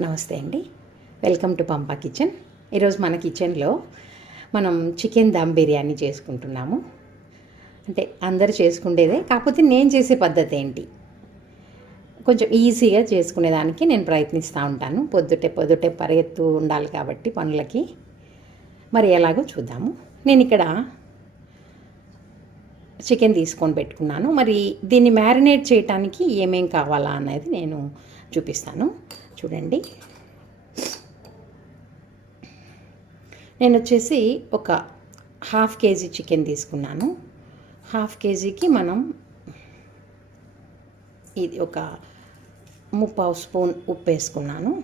నమస్తే అండి. Welcome to Pampa kitchen. ఈరోజు మన కిచెన్లో మనం చికెన్ దమ్ బిర్యానీ చేసుకుంటున్నాము. అంటే అందరు చేసుకునేదే, కాకపోతే నేను చేసే పద్ధతి ఏంటి కొంచెం ఈజీగా చేసుకునేదానికి నేను ప్రయత్నిస్తూ ఉంటాను. పొద్దుటే పరిగెత్తు ఉండాలి కాబట్టి పనులకి. మరి ఎలాగో చూద్దాము. నేను ఇక్కడ చికెన్ తీసుకొని పెట్టుకున్నాను. మరి దీన్ని మ్యారినేట్ చేయడానికి ఏమేం కావాలా అనేది నేను చూపిస్తాను. చూడండి, నేను వచ్చేసి ఒక హాఫ్ కేజీ చికెన్ తీసుకున్నాను. హాఫ్ కేజీకి మనం ఇది ఒక 3/4 స్పూన్ ఉప్పు వేసుకున్నాను.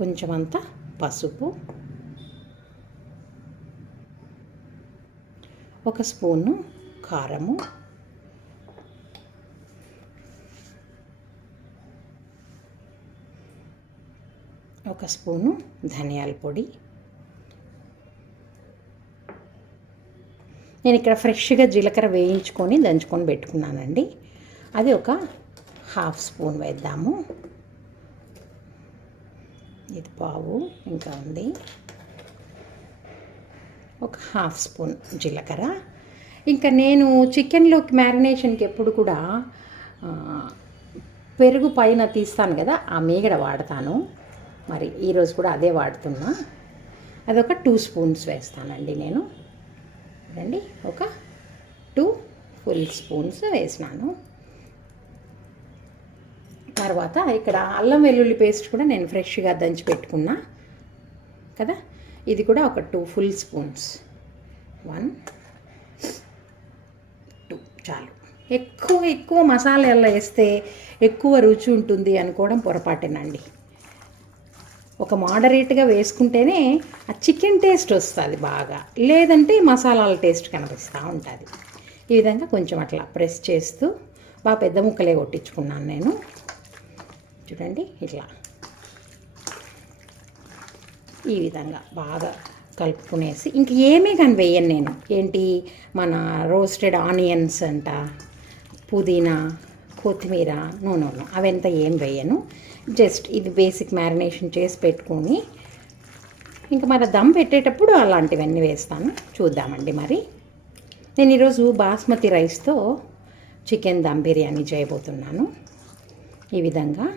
కొంచెం అంత పసుపు, ఒక స్పూను కారము, ఒక స్పూను ధనియాల పొడి. నేను ఇక్కడ ఫ్రెష్గా జీలకర్ర వేయించుకొని దంచుకొని పెట్టుకున్నానండి. అది ఒక హాఫ్ స్పూన్ వేద్దాము. ఇది పావు ఇంకా ఉంది. ఒక హాఫ్ స్పూన్ జీలకర్ర. ఇంకా నేను చికెన్లోకి మ్యారినేషన్కి ఎప్పుడు కూడా పెరుగు పైన తీస్తాను కదా, ఆ మీగడ వాడతాను. మరి ఈరోజు కూడా అదే వాడుతున్నా. అదొక 2 స్పూన్స్ వేస్తానండి నేను. చూడండి, ఒక 2 ఫుల్ స్పూన్స్ వేసినాను. తర్వాత ఇక్కడ అల్లం వెల్లుల్లి పేస్ట్ కూడా నేను ఫ్రెష్గా దంచి పెట్టుకున్నా కదా, ఇది కూడా ఒక 2 ఫుల్ స్పూన్స్. 1 2 చాలు. ఎక్కువ మసాలాలు వేస్తే ఎక్కువ రుచి ఉంటుంది అనుకోవడం పొరపాటేనండి. ఒక మోడరేట్గా వేసుకుంటేనే ఆ చికెన్ టేస్ట్ వస్తుంది బాగా, లేదంటే మసాలాల టేస్ట్ కనిపిస్తూ ఉంటుంది. ఈ విధంగా కొంచెం అట్లా ప్రెస్ చేస్తూ బాగా పెద్ద ముక్కలే కొట్టించుకున్నాను నేను. చూడండి, ఇట్లా ఈ విధంగా బాగా కలుపుకునేసి ఇంక ఏమీ కానీ వేయను నేను. ఏంటి, మన రోస్టెడ్ ఆనియన్స్ అంట, పుదీనా, కొత్తిమీర, నో అవంతా ఏం వేయను. జస్ట్ ఇది బేసిక్ మ్యారినేషన్ చేసి పెట్టుకొని ఇంకా మరి దమ్ పెట్టేటప్పుడు అలాంటివన్నీ వేస్తాను. చూద్దామండి. మరి నేను ఈరోజు బాస్మతి రైస్తో చికెన్ దమ్ బిర్యానీ చేయబోతున్నాను. ఈ విధంగా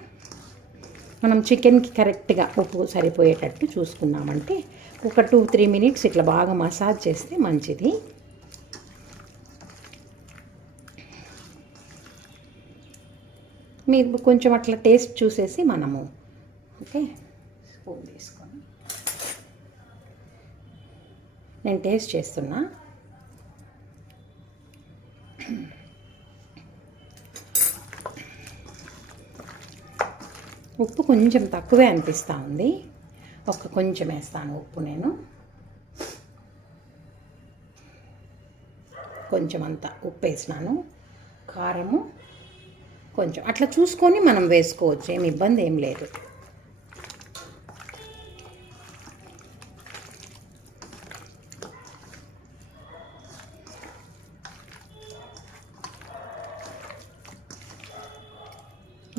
మనం చికెన్కి కరెక్ట్గా ఉప్పు సరిపోయేటట్టు చూసుకున్నామంటే ఒక 2-3 మినిట్స్ ఇట్లా బాగా మసాజ్ చేస్తే మంచిది. మీరు కొంచెం అట్లా టేస్ట్ చూసేసి మనము ఓకే స్పూన్ తీసుకొని నేను టేస్ట్ చేస్తున్నా. ఉప్పు కొంచెం తక్కువే అనిపిస్తూ ఉంది. కొంచెం వేస్తాను ఉప్పు నేను. కొంచెం అంత ఉప్పు వేసినాను. కారము కొంచెం అట్లా చూసుకొని మనం వేసుకోవచ్చు, ఏమి ఇబ్బంది ఏం లేదు.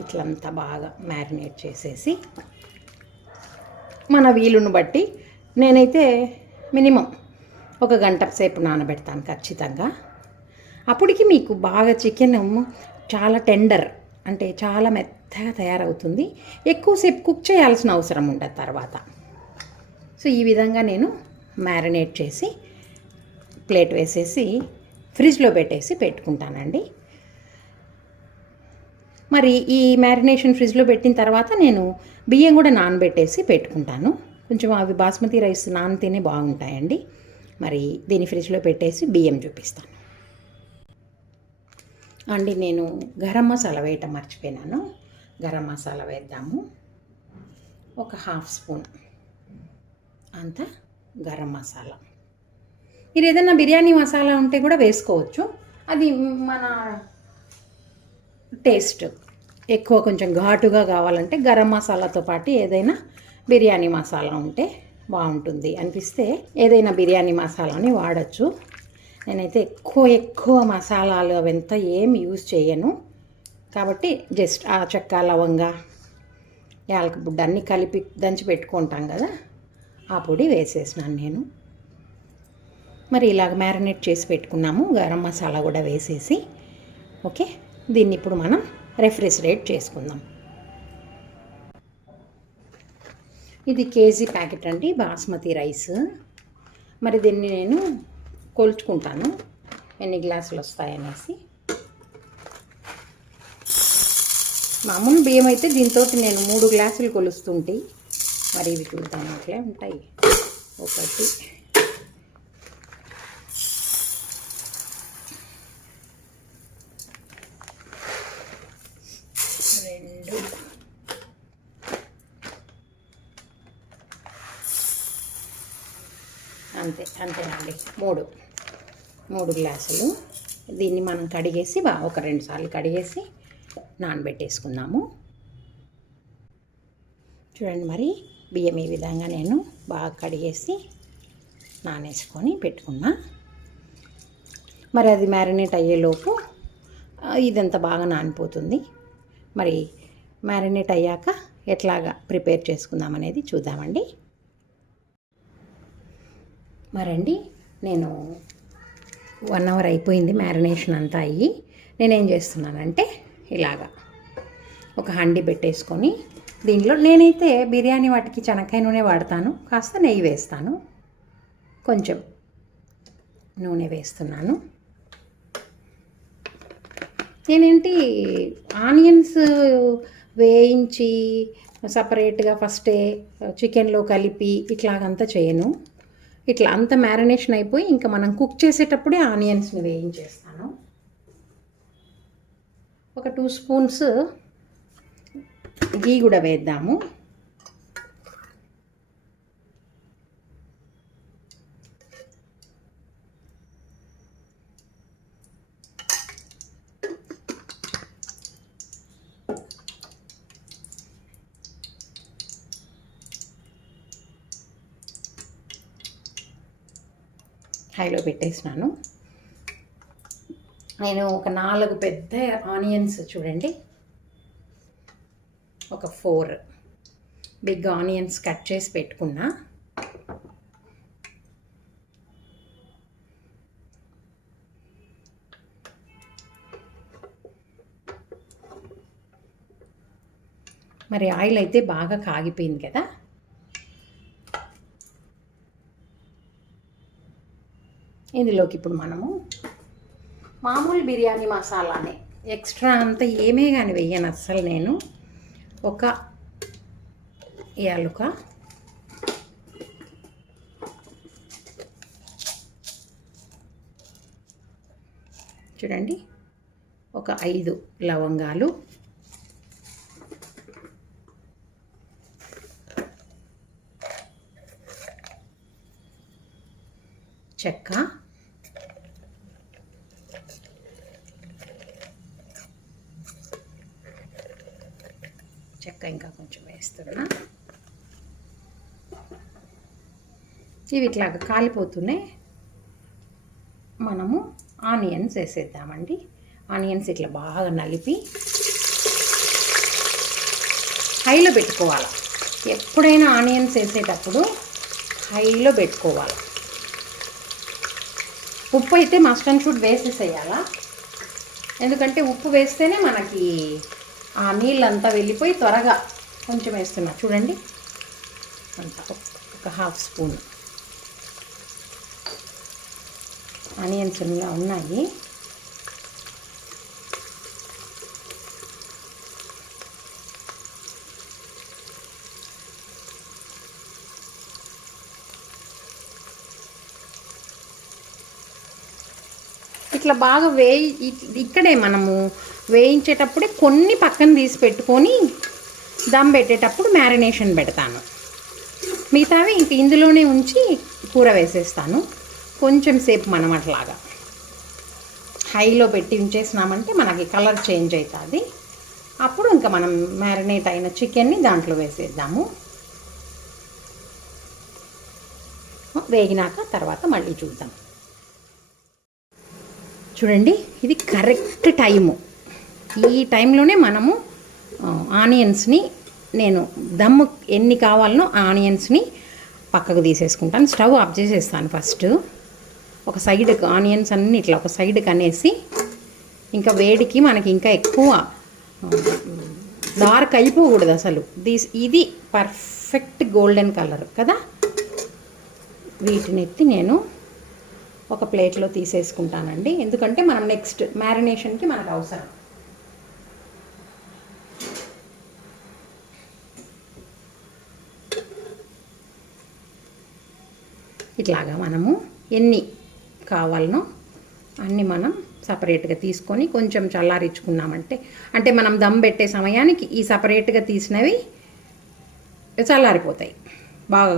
ఇట్లంతా బాగా మ్యారినేట్ చేసేసి మన వీలును బట్టి నేనైతే మినిమం 1 గంట సేపు నానబెడతాను ఖచ్చితంగా. అప్పటికి మీకు బాగా చికెన్ చాలా టెండర్, అంటే చాలా మెత్తగా తయారవుతుంది. ఎక్కువసేపు కుక్ చేయాల్సిన అవసరం ఉండదు తర్వాత. సో ఈ విధంగా నేను మ్యారినేట్ చేసి ప్లేట్ వేసేసి ఫ్రిడ్జ్లో పెట్టేసి పెట్టుకుంటానండి. మరి ఈ మ్యారినేషన్ ఫ్రిడ్జ్లో పెట్టిన తర్వాత నేను బియ్యం కూడా నానబెట్టేసి పెట్టుకుంటాను. కొంచెం అవి బాస్మతి రైస్ నానితేనే బాగుంటాయండి. మరి దీన్ని ఫ్రిడ్జ్లో పెట్టేసి బియ్యం చూపిస్తాను అండి. నేను గరం మసాలా వేయటం మర్చిపోయినాను. గరం మసాలా వేద్దాము. ఒక హాఫ్ స్పూన్ అంత గరం మసాలా. మీరు ఏదైనా బిర్యానీ మసాలా ఉంటే కూడా వేసుకోవచ్చు. అది మన టేస్ట్. ఎక్కువ కొంచెం ఘాటుగా కావాలంటే గరం మసాలాతో పాటు ఏదైనా బిర్యానీ మసాలా ఉంటే బాగుంటుంది అనిపిస్తే ఏదైనా బిర్యానీ మసాలాని వాడచ్చు. నేనైతే ఎక్కువ మసాలాలు అవంతా ఏం యూజ్ చేయను. కాబట్టి జస్ట్ ఆ చెక్క, లవంగ, యాలక బుడ్డ అన్నీ కలిపి దంచి పెట్టుకుంటాం కదా, ఆ పొడి వేసేసినాను నేను. మరి ఇలాగ మ్యారినేట్ చేసి పెట్టుకున్నాము. గరం మసాలా కూడా వేసేసి ఓకే. దీన్ని ఇప్పుడు మనం రెఫ్రిజిరేట్ చేసుకుందాం. ఇది కేజీ ప్యాకెట్ అండి బాస్మతి రైస్. మరి దీన్ని నేను కొలుచుకుంటాను ఎన్ని గ్లాసులు వస్తాయనేసి. మామూలు బియ్యం అయితే దీంతో నేను 3 గ్లాసులు కొలుస్తుంటే, మరి ఇవి చూద్దాం అట్లే ఉంటాయి. 1 2 అంతేనండి 3 గ్లాసులు. దీన్ని మనం కడిగేసి ఒక 2 సార్లు కడిగేసి నానబెట్టేసుకుందాము. చూడండి, మరి బియ్యం ఈ విధంగా నేను బాగా కడిగేసి నానేసుకొని పెట్టుకున్నా. మరి అది మ్యారినేట్ అయ్యేలోపు ఇదంతా బాగా నానిపోతుంది. మరి మ్యారినేట్ అయ్యాక ఎట్లాగా ప్రిపేర్ చేసుకుందాం అనేది చూద్దామండి. మరండి నేను 1 అవర్ అయిపోయింది మ్యారినేషన్ అంతా అయ్యి. నేనేం చేస్తున్నానంటే ఇలాగా ఒక హండి పెట్టేసుకొని దీంట్లో నేనైతే బిర్యానీ వాటికి శనక్కాయ నూనె వాడతాను, కాస్త నెయ్యి వేస్తాను, కొంచెం నూనె వేస్తున్నాను. నేనేంటి ఆనియన్స్ వేయించి సపరేట్గా ఫస్టే చికెన్లో కలిపి ఇట్లాగంతా చేయను. ఇట్లా అంత మ్యారినేషన్ అయిపోయి ఇంకా మనం కుక్ చేసేటప్పుడే ఆనియన్స్ని వేయించేస్తాను. ఒక 2 స్పూన్స్ గీ కూడా వేద్దాము. హైలో పెట్టేసినాను. నేను ఒక 4 పెద్ద ఆనియన్స్ చూడండి, ఒక 4 బిగ్ ఆనియన్స్ కట్ చేసి పెట్టుకున్నా. మరి ఆయిల్ అయితే బాగా కాగిపోయింది కదా. ఇందులోకి ఇప్పుడు మనము మామూలు బిర్యానీ మసాలానే, ఎక్స్ట్రా అంతా ఏమే కానీ వెయ్యను అస్సలు నేను. ఒక యాలుక, చూడండి, ఒక 5 లవంగాలు, చెక్క, ఇంకా కొంచెం వేస్తున్నా. ఇవి ఇట్లాగా కాలిపోతూనే మనము ఆనియన్స్ వేసేద్దామండి. ఆనియన్స్ ఇట్లా బాగా నలిపి హైలో పెట్టుకోవాలి. ఎప్పుడైనా ఆనియన్స్ వేసేటప్పుడు హైలో పెట్టుకోవాలి. ఉప్పు అయితే మస్ట్ అండ్ షుడ్ వేసేసేయాలా, ఎందుకంటే ఉప్పు వేస్తేనే మనకి ఆ నీళ్ళంతా వెళ్ళిపోయి త్వరగా. కొంచెం వేస్తున్నా చూడండి, అంత ఒక 1/2 స్పూన్ ఆనియన్స్ ఉన్నాయి. ఇట్లా బాగా ఇక్కడే మనము వేయించేటప్పుడే కొన్ని పక్కన తీసి పెట్టుకొని దమ్ పెట్టేటప్పుడు మ్యారినేషన్ పెడతాను. మిగతావి ఇంక ఇందులోనే ఉంచి కూర వేసేస్తాను. కొంచెం సేపు మనం అట్లాగా హైలో పెట్టి ఉంచేసినామంటే మనకి కలర్ చేంజ్ అవుతుంది. అప్పుడు ఇంకా మనం మ్యారినేట్ అయిన చికెన్ని దాంట్లో వేసేద్దాము. వేగినాక తర్వాత మళ్ళీ చూద్దాం. చూడండి, ఇది కరెక్ట్ టైము ఈ టైంలోనే మనము ఆనియన్స్ని నేను దమ్ము ఎన్ని కావాలనో ఆనియన్స్ని పక్కకు తీసేసుకుంటాను. స్టవ్ ఆఫ్ చేసేస్తాను ఫస్ట్. ఒక సైడ్కి ఆనియన్స్ అన్నీ ఇట్లా ఒక సైడ్కి అనేసి, ఇంకా వేడికి మనకి ఇంకా ఎక్కువ డార్క్ అయిపోకూడదు అసలు. ఇది పర్ఫెక్ట్ గోల్డెన్ కలర్ కదా. వీటిని ఎత్తి నేను ఒక ప్లేట్లో తీసేసుకుంటానండి, ఎందుకంటే మనం నెక్స్ట్ మ్యారినేషన్కి మనకు అవసరం. ఇట్లాగా మనము ఎన్ని కావాలనో అన్నీ మనం సపరేట్గా తీసుకొని కొంచెం చల్లారించుకున్నామంటే, అంటే మనం దమ్ పెట్టే సమయానికి ఈ సపరేట్గా తీసినవి చల్లారిపోతాయి, బాగా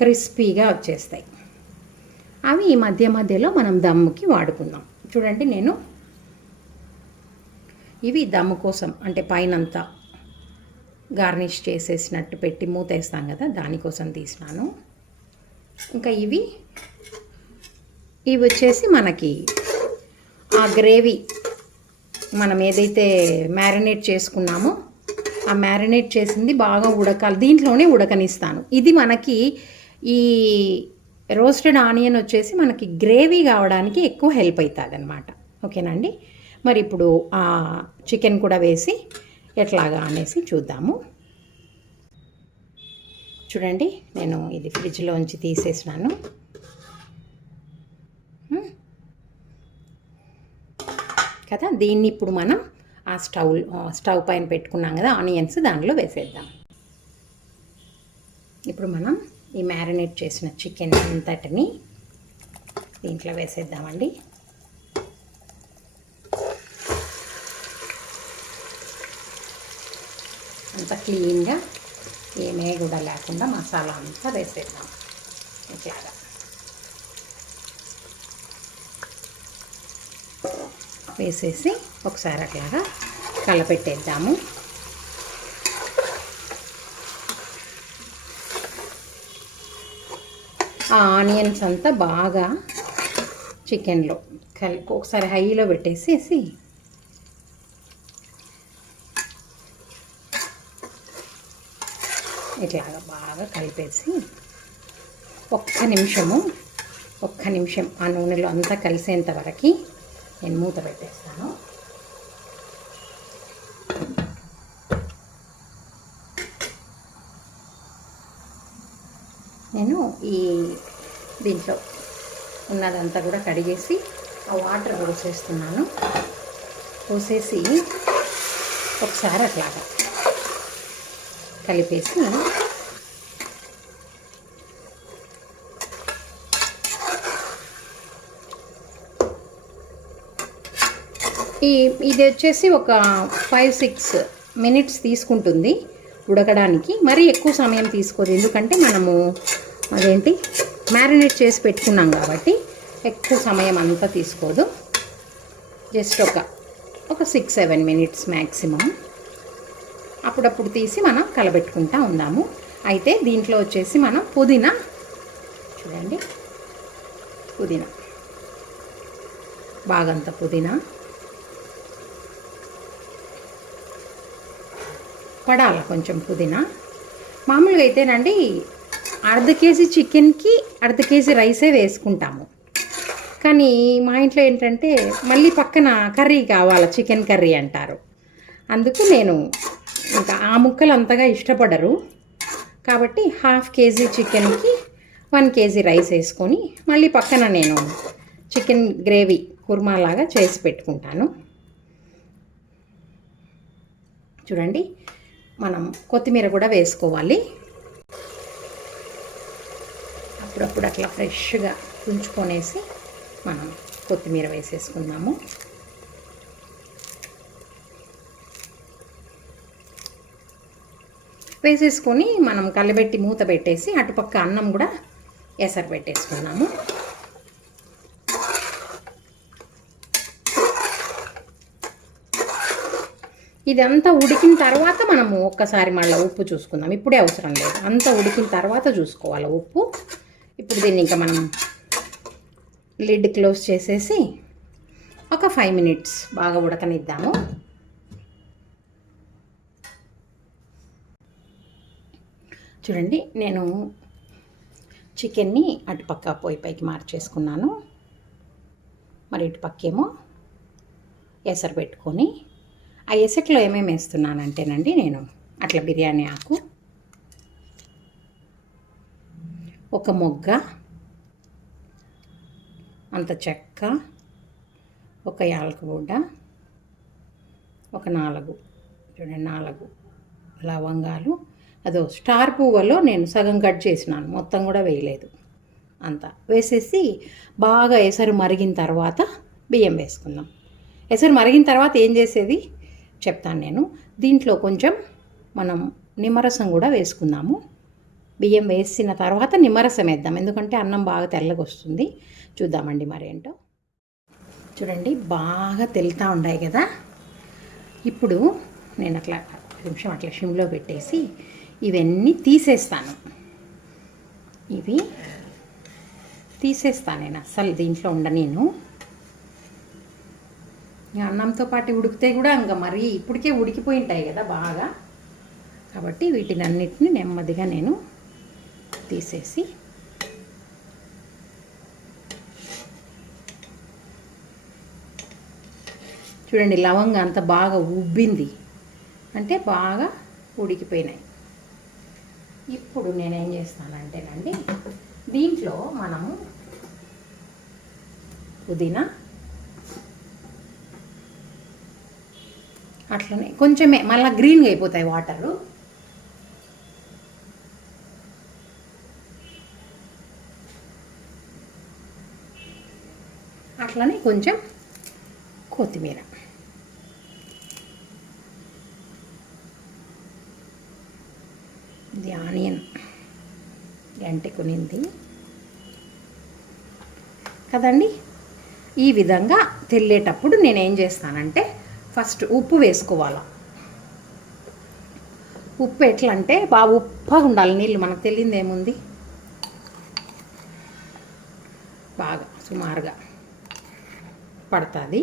క్రిస్పీగా వచ్చేస్తాయి. అవి ఈ మధ్య మధ్యలో మనం దమ్ముకి వాడుకుందాం. చూడండి, నేను ఇవి దమ్ము కోసం, అంటే పైనంతా గార్నిష్ చేసేసినట్టు పెట్టి మూతేస్తాం కదా, దానికోసం తీసినాను. ఇంకా ఇవి వచ్చేసి మనకి ఆ గ్రేవీ మనం ఏదైతే మ్యారినేట్ చేసుకున్నామో ఆ మ్యారినేట్ చేసింది బాగా ఉడకాలి, దీంట్లోనే ఉడకనిస్తాను. ఇది మనకి ఈ రోస్టెడ్ ఆనియన్ వచ్చేసి మనకి గ్రేవీ కావడానికి ఎక్కువ హెల్ప్ అవుతుంది అన్నమాట. ఓకేనండి, మరి ఇప్పుడు ఆ చికెన్ కూడా వేసి ఎట్లాగా అనేసి చూద్దాము. చూడండి, నేను ఇది ఫ్రిడ్జ్లోంచి తీసేసినాను కదా. దీన్ని ఇప్పుడు మనం ఆ స్టవ్ పైన పెట్టుకున్నాం కదా ఆనియన్స్, దాంట్లో వేసేద్దాం. ఇప్పుడు మనం ఈ మ్యారినేట్ చేసిన చికెన్ అంతటిని దీంట్లో వేసేద్దామండి. అంత క్లీన్గా ఏమే కూడా లేకుండా మసాలా అంతా వేసేద్దాం ఇట్లాగా. వేసేసి ఒకసారి అట్లాగా కలపెట్టేద్దాము. ఆ ఆనియన్స్ అంతా బాగా చికెన్లో ఒకసారి హైలో పెట్టేసేసి ఇట్లాగా బాగా కలిపేసి ఒక్క నిమిషం ఆ నూనెలో అంతా కలిసేంత వరకు నేను మూత పెట్టేస్తాను. నేను ఈ దీంట్లో ఉన్నదంతా కూడా కడిగేసి ఆ వాటర్ పోసేస్తున్నాను. పోసేసి ఒకసారి అట్లాగా కలిపేసి ఇది వచ్చేసి ఒక 5-6 మినిట్స్ తీసుకుంటుంది ఉడకడానికి. మరీ ఎక్కువ సమయం తీసుకోదు, ఎందుకంటే మనము అదేంటి మ్యారినేట్ చేసి పెట్టుకున్నాం కాబట్టి ఎక్కువ సమయం అంతా తీసుకోదు. జస్ట్ ఒక 6-7 మినిట్స్ మ్యాక్సిమం. అప్పుడప్పుడు తీసి మనం కలబెట్టుకుంటూ ఉందాము. అయితే దీంట్లో వచ్చేసి మనం పుదీనా, చూడండి పుదీనా బాగంత పుదీనా పడాలి, కొంచెం పుదీనా. మామూలుగా అయితేనండి అర్ధ కేజీ చికెన్కి అర్ధ కేజీ రైసే వేసుకుంటాము. కానీ మా ఇంట్లో ఏంటంటే మళ్ళీ పక్కన కర్రీ కావాలి, చికెన్ కర్రీ అంటారు. అందుకు నేను ఇంకా ఆ ముక్కలు అంతగా ఇష్టపడరు కాబట్టి 1/2 కేజీ చికెన్కి 1 కేజీ రైస్ వేసుకొని మళ్ళీ పక్కన నేను చికెన్ గ్రేవీ కుర్మాలాగా చేసి పెట్టుకుంటాను. చూడండి, మనం కొత్తిమీర కూడా వేసుకోవాలి. అప్పుడప్పుడు అట్లా ఫ్రెష్గా తుంచుకొనేసి మనం కొత్తిమీర వేసేసుకుందాము. వేసేసుకొని మనం కలబెట్టి మూత పెట్టేసి అటుపక్క అన్నం కూడా ఎసరు పెట్టేసుకున్నాము. ఇదంతా ఉడికిన తర్వాత మనము ఒక్కసారి మళ్ళీ ఉప్పు చూసుకుందాం. ఇప్పుడే అవసరం లేదు, అంతా ఉడికిన తర్వాత చూసుకోవాలి ఉప్పు. ఇప్పుడు దీన్ని ఇంకా మనం లిడ్ క్లోజ్ చేసేసి ఒక 5 మినిట్స్ బాగా ఉడకనిద్దాము. చూడండి, నేను చికెన్ని అటుపక్క పొయ్యి పైకి మార్చేసుకున్నాను. మరి ఇటు పక్కేమో ఎసరు పెట్టుకొని, ఆ ఎసట్లో ఏమేమి వేస్తున్నానంటేనండి, నేను అట్లా బిర్యానీ ఆకు, ఒక మొగ్గ, అంత చెక్క, ఒక యాలకుబుడ్డ, ఒక 4 చూడండి 4 లవంగాలు, అదో స్టార్ పువ్వులో నేను సగం కట్ చేసినాను, మొత్తం కూడా వేయలేదు. అంతా వేసేసి బాగా ఎసరు మరిగిన తర్వాత బియ్యం వేసుకుందాం. ఎసరు మరిగిన తర్వాత ఏం చేసేది చెప్తాను నేను. దీంట్లో కొంచెం మనం నిమ్మరసం కూడా వేసుకుందాము. బియ్యం వేసిన తర్వాత నిమ్మరసం వేద్దాం, ఎందుకంటే అన్నం బాగా తెల్లగా వస్తుంది. చూద్దామండి మరేంటో. చూడండి, బాగా తెలుతూ ఉన్నాయి కదా. ఇప్పుడు నేను అట్లా నిమిషం అట్లా షిమ్లో పెట్టేసి ఇవన్నీ తీసేస్తాను. ఇవి తీసేస్తాను నేను, అస్సలు దీంట్లో ఉండనేను. అన్నంతో పాటు ఉడికితే కూడా ఇంకా మరి ఇప్పటికే ఉడికిపోయి ఉంటాయి కదా బాగా, కాబట్టి వీటిని అన్నిటిని నెమ్మదిగా నేను తీసేసి చూడండి, లవంగా అంత బాగా ఉబ్బింది అంటే బాగా ఉడికిపోయినాయి. ఇప్పుడు నేనేం చేస్తానంటేనండి, దీంట్లో మనము పుదీనా అట్లనే కొంచెమే, మళ్ళీ గ్రీన్గా అయిపోతాయి వాటరు. అట్లనే కొంచెం కొత్తిమీర, ఇది ఆనియన్ కొనింది కదండి. ఈ విధంగా తెల్లేటప్పుడు నేనేం చేస్తానంటే ఫస్ట్ ఉప్పు వేసుకోవాలి. ఉప్పు ఎట్లా అంటే బాగా ఉప్పగా ఉండాలి, నీళ్ళు మనకు తెలియదు ఏముంది, బాగా సుమారుగా పడుతుంది.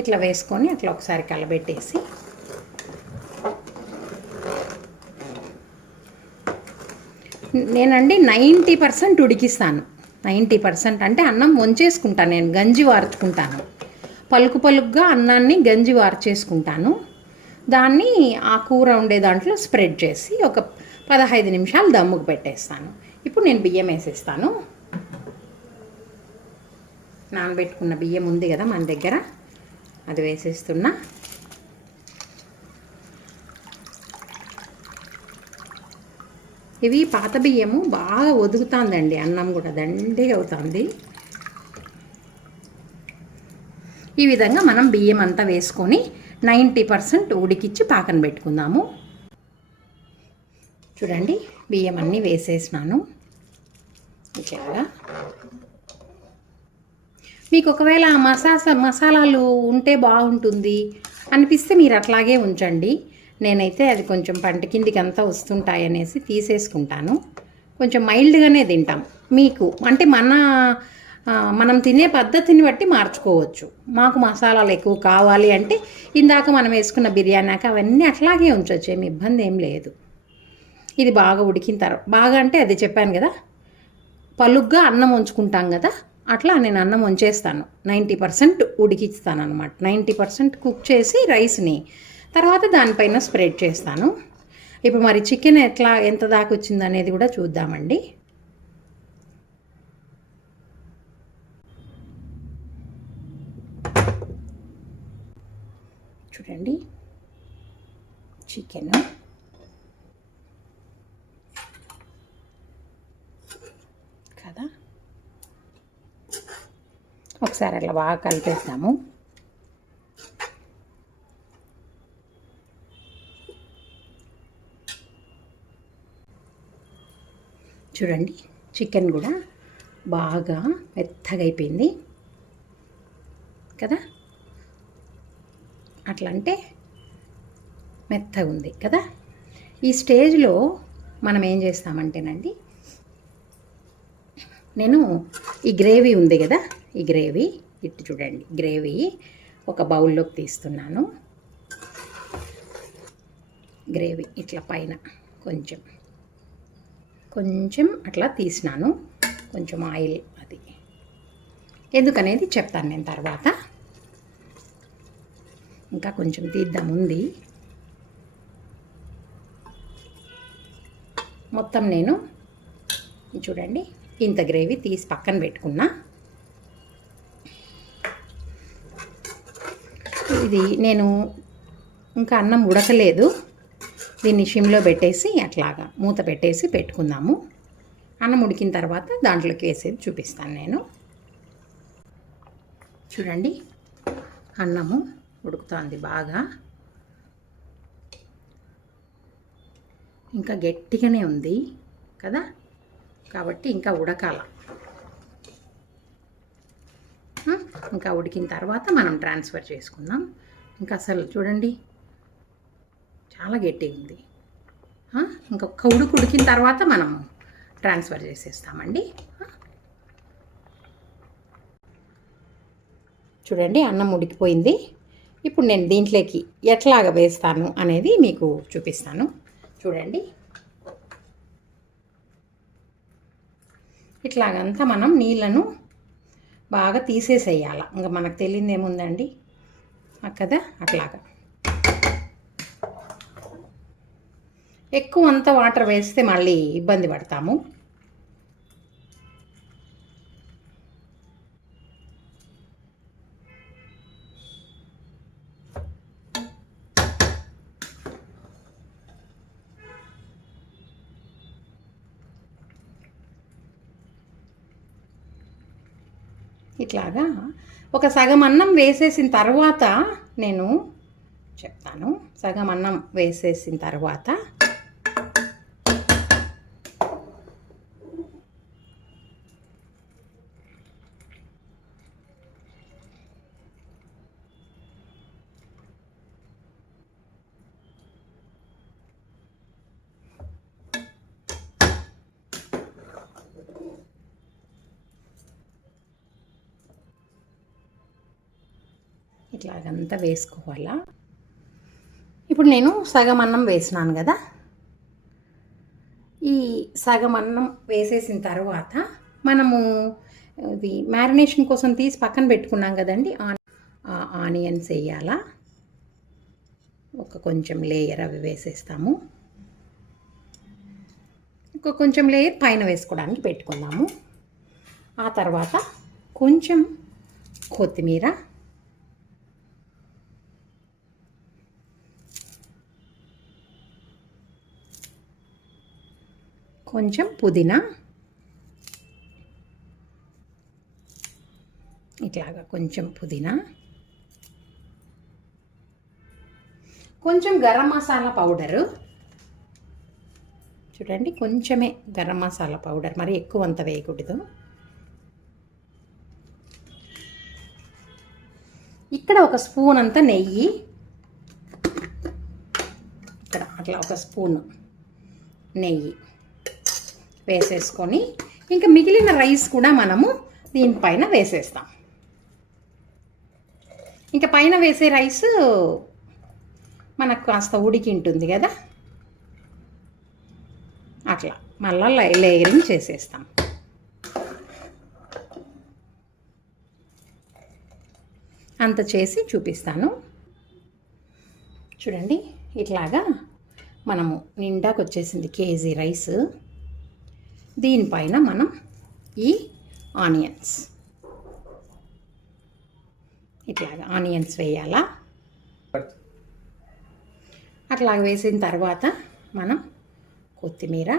ఇట్లా వేసుకొని అట్లా ఒకసారి కలబెట్టేసి నేనండి 90% ఉడికిస్తాను. 90% అంటే అన్నం వంచేసుకుంటాను, నేను గంజి వార్చుకుంటాను. పలుకు పలుకుగా అన్నాన్ని గంజి వార్చేసుకుంటాను. దాన్ని ఆ కూర ఉండే దాంట్లో స్ప్రెడ్ చేసి ఒక 15 నిమిషాలు దమ్ముకు పెట్టేస్తాను. ఇప్పుడు నేను బియ్యం వేసేస్తాను. నానబెట్టుకున్న బియ్యం ఉంది కదా మన దగ్గర, అది వేసేస్తున్నా. ఇవి పాత బియ్యము, బాగా ఒదుగుతుందండి అన్నం కూడా దండిగా అవుతుంది. ఈ విధంగా మనం బియ్యం అంతా వేసుకొని 90% ఉడికిచ్చి పాకన పెట్టుకుందాము. చూడండి, బియ్యం అన్నీ వేసేసినాను. ఇట్లా మీకు ఒకవేళ మసాలాలు ఉంటే బాగుంటుంది అనిపిస్తే మీరు అట్లాగే ఉంచండి. నేనైతే అది కొంచెం పంట కిందికి అంతా వస్తుంటాయనేసి తీసేసుకుంటాను. కొంచెం మైల్డ్గానే తింటాం. మీకు అంటే మనం తినే పద్ధతిని బట్టి మార్చుకోవచ్చు. మాకు మసాలాలు ఎక్కువ కావాలి అంటే ఇందాక మనం వేసుకున్న బిర్యానీకి అవన్నీ అట్లాగే ఉంచవచ్చు, ఏమి ఇబ్బంది ఏం లేదు. ఇది బాగా ఉడికిన తర్వాత, బాగా అంటే అది చెప్పాను కదా, పలుగ్గా అన్నం వంచుకుంటాం కదా, అట్లా నేను అన్నం వంచేస్తాను. 90% ఉడికిస్తాను అనమాట. 90% కుక్ చేసి రైస్ని తర్వాత దానిపైన స్ప్రెడ్ చేస్తాను. ఇప్పుడు మరి చికెన్ ఎంత దాకా వచ్చింది అనేది కూడా చూద్దామండి. చూడండి, చికెన్ కదా, ఒకసారి అట్లా బాగా కలిపేస్తాము. చూడండి, చికెన్ కూడా బాగా మెత్తగా అయిపోయింది కదా, అట్లా అంటే మెత్తగా ఉంది కదా. ఈ స్టేజ్లో మనం ఏం చేస్తామంటేనండి, నేను ఈ గ్రేవీ ఉంది కదా, ఈ గ్రేవీ ఇటు చూడండి, గ్రేవీ ఒక బౌల్లోకి తీస్తున్నాను. గ్రేవీ ఇట్లా పైన కొంచెం కొంచెం అట్లా తీసినాను. కొంచెం ఆయిల్ అది ఎందుకనేది చెప్తాను నేను తర్వాత. ఇంకా కొంచెం తీద్దాం ఉంది. మొత్తం నేను చూడండి ఇంత గ్రేవీ తీసి పక్కన పెట్టుకున్నా. ఇది నేను ఇంకా అన్నం ఉడకలేదు, దీన్ని సిమ్లో పెట్టేసి అట్లాగా మూత పెట్టేసి పెట్టుకుందాము. అన్నం ఉడికిన తర్వాత దాంట్లోకి వేసేది చూపిస్తాను నేను. చూడండి అన్నము ఉడుకుతోంది బాగా, ఇంకా గట్టిగానే ఉంది కదా, కాబట్టి ఇంకా ఉడకాల. ఇంకా ఉడికిన తర్వాత మనం ట్రాన్స్ఫర్ చేసుకుందాం. ఇంకా అసలు చూడండి చాలా గట్టిగా ఉంది. ఇంకొక ఉడికిన తర్వాత మనం ట్రాన్స్ఫర్ చేసేస్తామండి. చూడండి అన్నం ఉడికిపోయింది. ఇప్పుడు నేను దీంట్లోకి ఎట్లాగ వేస్తాను అనేది మీకు చూపిస్తాను. చూడండి ఇట్లాగంతా మనం నీళ్ళను బాగా తీసేసేయాల. ఇంకా మనకు తెలియదు ఏముందండి కదా, అట్లాగా. ఎక్కువ అంతా వాటర్ వేస్తే మళ్ళీ ఇబ్బంది పడతాము. ఇట్లాగా ఒక సగం అన్నం వేసేసిన తర్వాత నేను చెప్తాను. సగం అన్నం వేసేసిన తర్వాత ఇట్లాగంతా వేసుకోవాలా. ఇప్పుడు నేను సగం అన్నం వేసినాను కదా, ఈ సగం అన్నం వేసేసిన తర్వాత మనము ఇది మ్యారినేషన్ కోసం తీసి పక్కన పెట్టుకున్నాం కదండి, ఆనియన్స్ వేయాలా. ఒక కొంచెం లేయర్ అవి వేసేస్తాము. ఒక కొంచెం లేయర్ పైన వేసుకోవడానికి పెట్టుకుందాము. ఆ తర్వాత కొంచెం కొత్తిమీర, కొంచెం పుదీనా, ఇట్లాగా కొంచెం పుదీనా, కొంచెం గరం మసాలా పౌడరు. చూడండి కొంచెమే గరం మసాలా పౌడర్, మరి ఎక్కువ అంత వేయకూడదు. ఇక్కడ ఒక స్పూన్ అంత నెయ్యి, ఇక్కడ అట్లా ఒక స్పూన్ నెయ్యి వేసేసుకొని ఇంకా మిగిలిన రైస్ కూడా మనము దీనిపైన వేసేస్తాం. ఇంకా పైన వేసే రైస్ మనకు కాస్త ఉడికి ఉంటుంది కదా, అట్లా మళ్ళీ లేయరింగ్ చేసేస్తాం. అంత చేసి చూపిస్తాను. చూడండి ఇట్లాగా మనము నిండాకు వచ్చేసింది కేజీ రైస్. దీనిపైన మనం ఈ ఆనియన్స్ ఇట్లాగా ఆనియన్స్ వేయాలా. అట్లాగ వేసిన తర్వాత మనం కొత్తిమీర,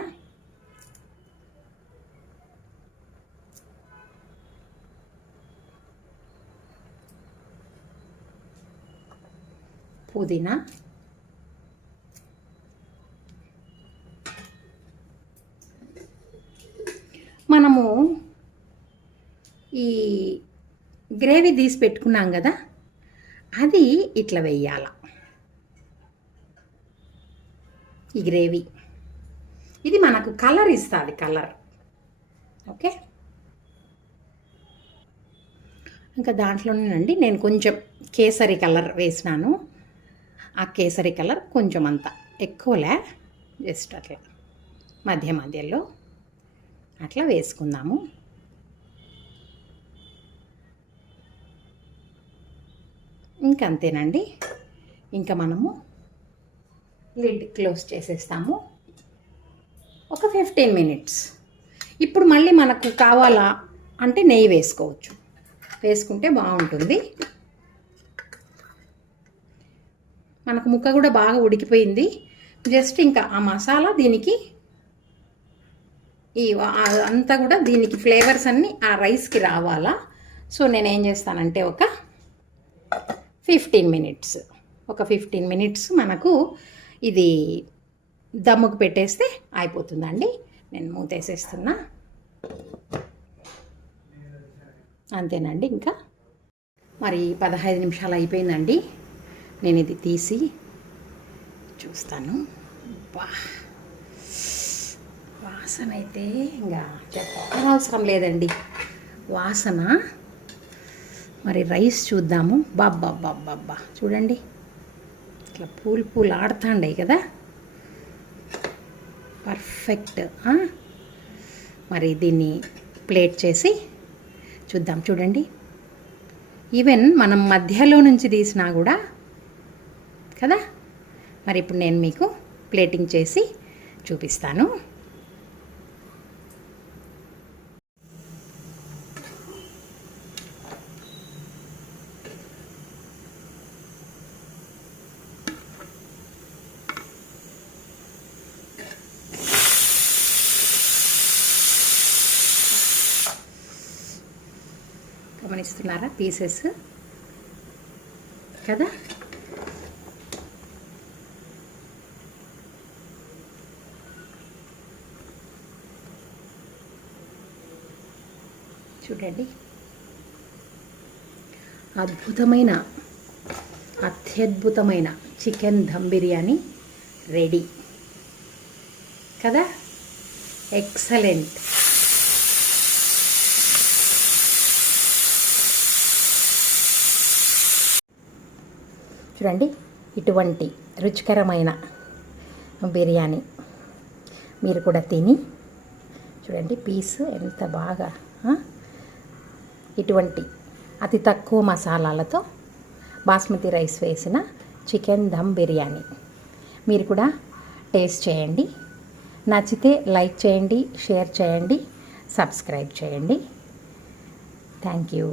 పుదీనా, మనము ఈ గ్రేవీ తీసి పెట్టుకున్నాం కదా, అది ఇట్లా వేయాల. ఈ గ్రేవీ ఇది మనకు కలర్ ఇస్తుంది, కలర్. ఓకే, ఇంకా దాంట్లోనేనండి నేను కొంచెం కేసరి కలర్ వేసినాను. ఆ కేసరి కలర్ కొంచెం అంతా ఎక్కువలే, జస్ట్ అట్లా మధ్య మధ్యలో అట్లా వేసుకుందాము. ఇంకంతేనండి. ఇంకా మనము లిడ్ క్లోజ్ చేసేస్తాము ఒక 15 మినిట్స్. ఇప్పుడు మళ్ళీ మనకు కావాలా అంటే నెయ్యి వేసుకోవచ్చు, వేసుకుంటే బాగుంటుంది. మనకు ముక్క కూడా బాగా ఉడికిపోయింది. జస్ట్ ఇంకా ఆ మసాలా దీనికి అంతా కూడా దీనికి ఫ్లేవర్స్ అన్నీ ఆ రైస్కి రావాలా. సో నేనేం చేస్తానంటే ఒక 15 మినిట్స్ మనకు ఇది దమ్ముకు పెట్టేస్తే అయిపోతుందండి. నేను మూతేసేస్తున్నా. అంతేనండి. ఇంకా మరి 15 నిమిషాలు అయిపోయిందండి. నేను ఇది తీసి చూస్తాను. వాసన అయితే ఇంకా చెప్పనవసరం లేదండి, వాసన. మరి రైస్ చూద్దాము. బాబ్బా చూడండి, ఇట్లా పూలు ఆడుతాండాయి కదా, పర్ఫెక్ట్. మరి దీన్ని ప్లేట్ చేసి చూద్దాం. చూడండి, ఈవెన్ మనం మధ్యలో నుంచి తీసినా కూడా కదా. మరి ఇప్పుడు నేను మీకు ప్లేటింగ్ చేసి చూపిస్తాను. గమనిస్తున్నారా పీసెస్ కదా. చూడండి, అత్యద్భుతమైన చికెన్ దమ్ బిర్యానీ రెడీ కదా. ఎక్సలెంట్. చూడండి, ఇటువంటి రుచికరమైన బిర్యానీ మీరు కూడా తిని చూడండి. పీసు ఎంత బాగా, ఇటువంటి అతి తక్కువ మసాలాలతో బాస్మతి రైస్ వేసిన చికెన్ దమ్ బిర్యానీ మీరు కూడా టేస్ట్ చేయండి. నచ్చితే లైక్ చేయండి, షేర్ చేయండి, సబ్స్క్రైబ్ చేయండి. Thank you.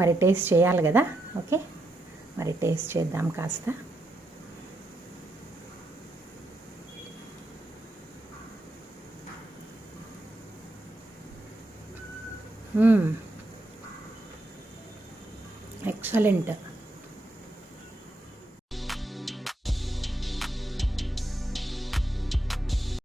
మరి టేస్ట్ చేయాలి కదా. ఓకే, మరి టేస్ట్ చేద్దాం కాస్త. ఎక్సలెంట్.